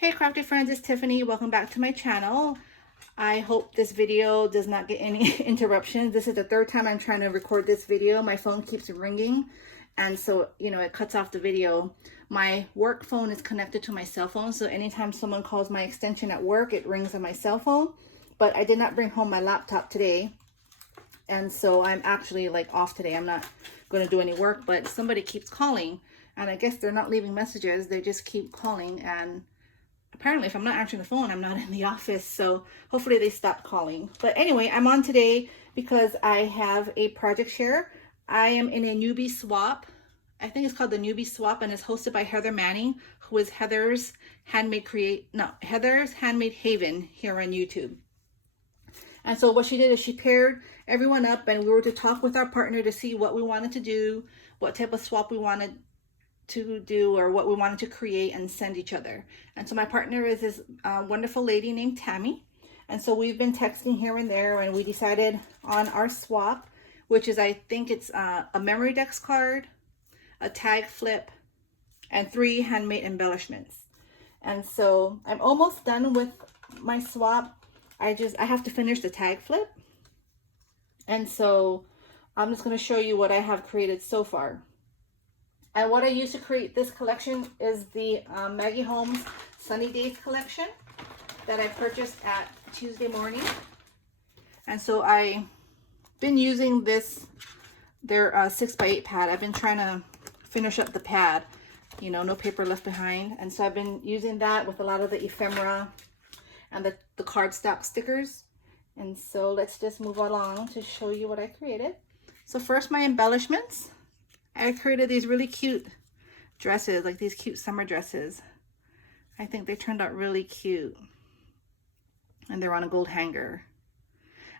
Hey crafty friends, it's Tiffany. Welcome back to my channel. I hope this video does not get any interruptions. This is the third time I'm trying to record this video. My phone keeps ringing and so, it cuts off the video. My work phone is connected to my cell phone, so anytime someone calls my extension at work, it rings on my cell phone. But I did not bring home my laptop today, and so I'm actually off today. I'm not going to do any work, but somebody keeps calling, and I guess they're not leaving messages. They just keep calling, and apparently if I'm not answering the phone, I'm not in the office, so hopefully they stop calling. But anyway, I'm on today because I have a project share. I am in a newbie swap. I think it's called the newbie swap, and it's hosted by Heather Manning, who is Heather's Handmade Haven here on YouTube. And so what she did is she paired everyone up, and we were to talk with our partner to see what we wanted to do, what type of swap we wanted to do, or what we wanted to create and send each other. And so my partner is this wonderful lady named Tammy. And so we've been texting here and there, and we decided on our swap, which is, I think it's a memory dex card, a tag flip, and 3 handmade embellishments. And so I'm almost done with my swap. I have to finish the tag flip. And so I'm just going to show you what I have created so far. And what I used to create this collection is the Maggie Holmes Sunny Days collection that I purchased at Tuesday morning. And so I've been using their 6x8 pad. I've been trying to finish up the pad, no paper left behind. And so I've been using that with a lot of the ephemera and the cardstock stickers. And so let's just move along to show you what I created. So first, my embellishments. I created these really cute dresses, like these cute summer dresses. I think they turned out really cute. And they're on a gold hanger.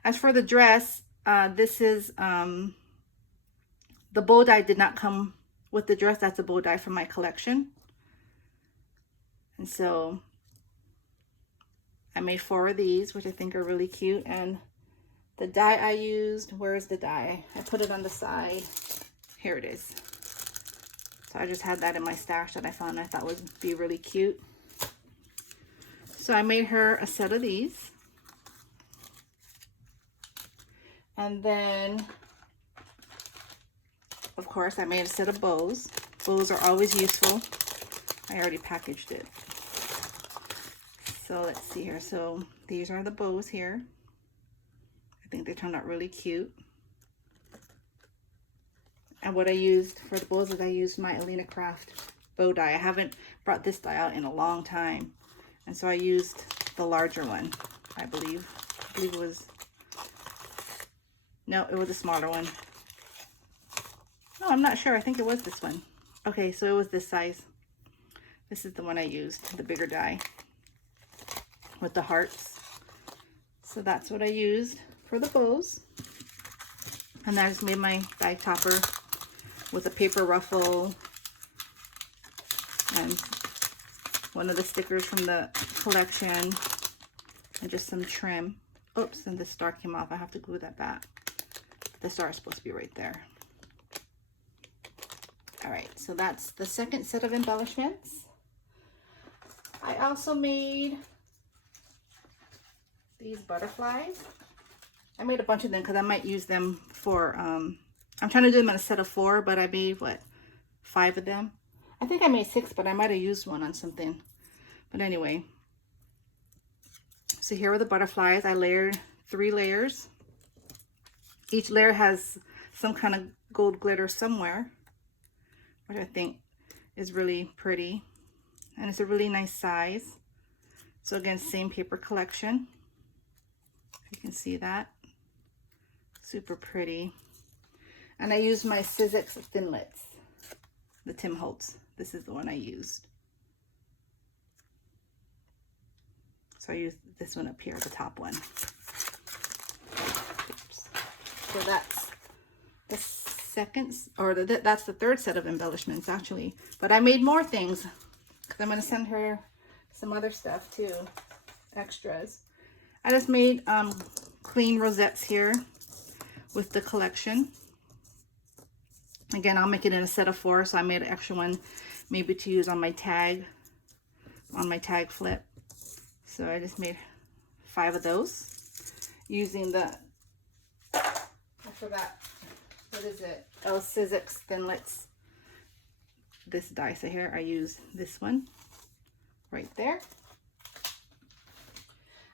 As for the dress, this is, the bow tie did not come with the dress. That's a bow tie from my collection. And so I made 4 of these, which I think are really cute. And the die I used, where's the die? I put it on the side. Here it is. So I just had that in my stash that I found I thought would be really cute. So I made her a set of these. And then, of course, I made a set of bows. Bows are always useful. I already packaged it. So let's see here. So these are the bows here. I think they turned out really cute. And what I used for the bows is I used my Aloha craft bow die. I haven't brought this die out in a long time. And so I used the larger one, I believe. I believe it was, no, it was a smaller one. No, I'm not sure. I think it was this one. Okay, so it was this size. This is the one I used, the bigger die with the hearts. So that's what I used for the bows. And I just made my die topper with a paper ruffle and one of the stickers from the collection and just some trim. Oops, and the star came off. I have to glue that back. The star is supposed to be right there. All right, so that's the second set of embellishments. I also made these butterflies. I made a bunch of them because I might use them for, I'm trying to do them in a set of 4, but I made, 5 of them? I think I made 6, but I might have used one on something. But anyway, so here are the butterflies. I layered 3 layers. Each layer has some kind of gold glitter somewhere, which I think is really pretty. And it's a really nice size. So again, same paper collection. You can see that. Super pretty. And I used my Sizzix Thinlits, the Tim Holtz. This is the one I used. So I used this one up here, the top one. Oops. So that's the second, or that's the third set of embellishments actually. But I made more things because I'm going to send her some other stuff too, extras. I just made clean rosettes here with the collection. Again, I'll make it in a set of 4, so I made an extra one maybe to use on my tag on my tag flip. So I just made 5 of those using the, I forgot, what is it? Sizzix Thinlits. This die. So here I use this one right there.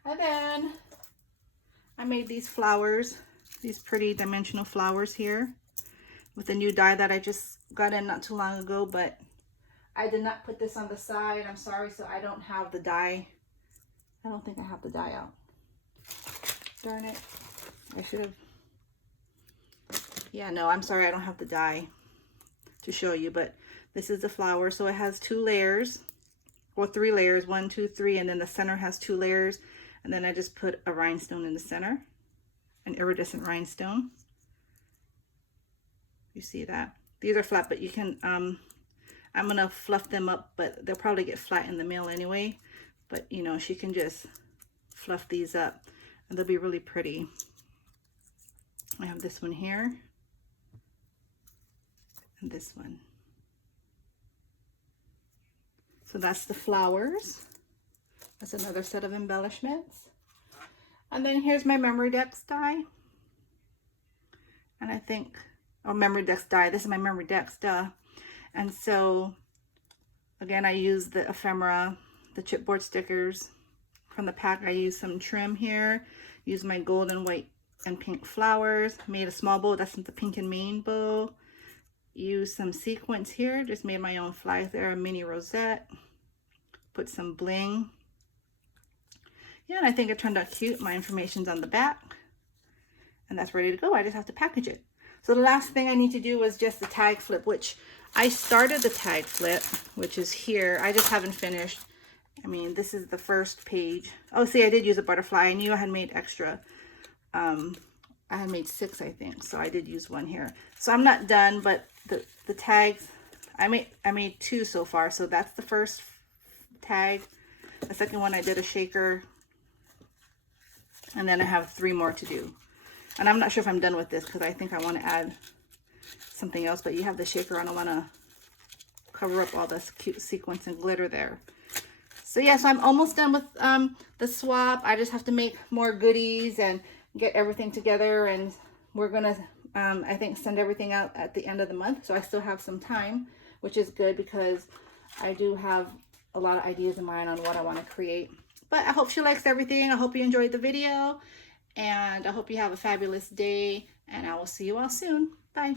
And then I made these flowers, these pretty dimensional flowers here with the new die that I just got in not too long ago, but I did not put this on the side. I'm sorry, so I don't have the die. I don't think I have the die out. Darn it. I should have. Yeah, no, I'm sorry, I don't have the die to show you, but this is the flower. So it has 2 layers, or 3 layers, 1, 2, 3, and then the center has 2 layers. And then I just put a rhinestone in the center, an iridescent rhinestone. You see that? These are flat, but you can, I'm gonna fluff them up, but they'll probably get flat in the mail anyway. But you know, she can just fluff these up and they'll be really pretty. I have this one here and this one. So that's the flowers. That's another set of embellishments. And then here's my memory decks die. And I think, oh, memory decks die. This is my memory decks, duh. And so, again, I use the ephemera, the chipboard stickers from the pack. I use some trim here. Use my gold and white and pink flowers. Made a small bow. That's the pink and main bow. Use some sequins here. Just made my own flags there. A mini rosette. Put some bling. Yeah, and I think it turned out cute. My information's on the back. And that's ready to go. I just have to package it. So the last thing I need to do was just the tag flip, which I started the tag flip, which is here. I just haven't finished. I mean, this is the first page. Oh, see, I did use a butterfly. I knew I had made extra. I had made 6, I think. So I did use 1 here. So I'm not done, but the tags, I made 2 so far. So that's the first tag. The second one I did a shaker. And then I have 3 more to do. And I'm not sure if I'm done with this because I think I want to add something else. But you have the shaker and I want to cover up all this cute sequins and glitter there. So yeah, so I'm almost done with the swap. I just have to make more goodies and get everything together. And we're going to, I think, send everything out at the end of the month. So I still have some time, which is good because I do have a lot of ideas in mind on what I want to create. But I hope she likes everything. I hope you enjoyed the video. And I hope you have a fabulous day. And I will see you all soon. Bye.